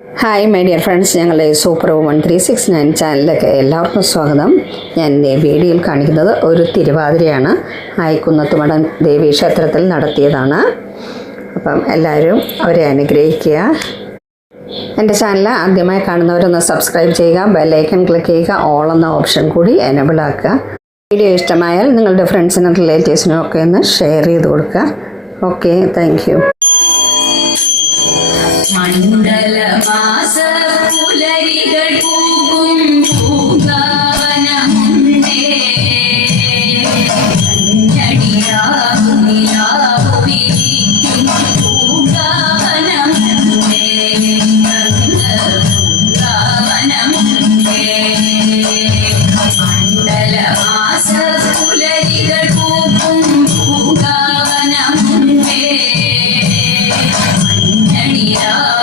Hi my dear friends, ഞങ്ങളുടെ super woman 369 ചാനലിലേക്ക് എല്ലാവർക്കും സ്വാഗതം. ഞാൻ ഇന്ന് വീഡിയോയിൽ കാണിക്കുന്നത് ഒരു തിരുവാതിരയാണ്. ആയിക്കുന്നത്തുമഠം ദേവീ ക്ഷേത്രത്തിൽ നടത്തിയതാണ്. അപ്പം എല്ലാവരും അവരെ അനുഗ്രഹിക്കുക. എൻ്റെ ചാനൽ ആദ്യമായി കാണുന്നവരൊന്ന് സബ്സ്ക്രൈബ് ചെയ്യുക, ബെല്ലൈക്കൺ ക്ലിക്ക് ചെയ്യുക, ഓൾ എന്ന ഓപ്ഷൻ കൂടി എനേബിൾ ആക്കുക. വീഡിയോ ഇഷ്ടമായാൽ നിങ്ങളുടെ ഫ്രണ്ട്സിനും റിലേറ്റീവ്സിനും ഒക്കെ ഒന്ന് ഷെയർ ചെയ്ത് കൊടുക്കുക. Okay, thank you. മണ്ഡലമാസ പുലരികൾ പൂക്കും പൂങ്കാവനമുണ്ടേ, കഞ്ഞടിയാകും നിലാവു വിരിക്കും പൂങ്കാവനമുണ്ടേ, പൂങ്കാവനമുണ്ടേ. മണ്ഡലമാസ പുലരികൾ പൂക്കും പൂങ്കാവനമുണ്ടേ, ും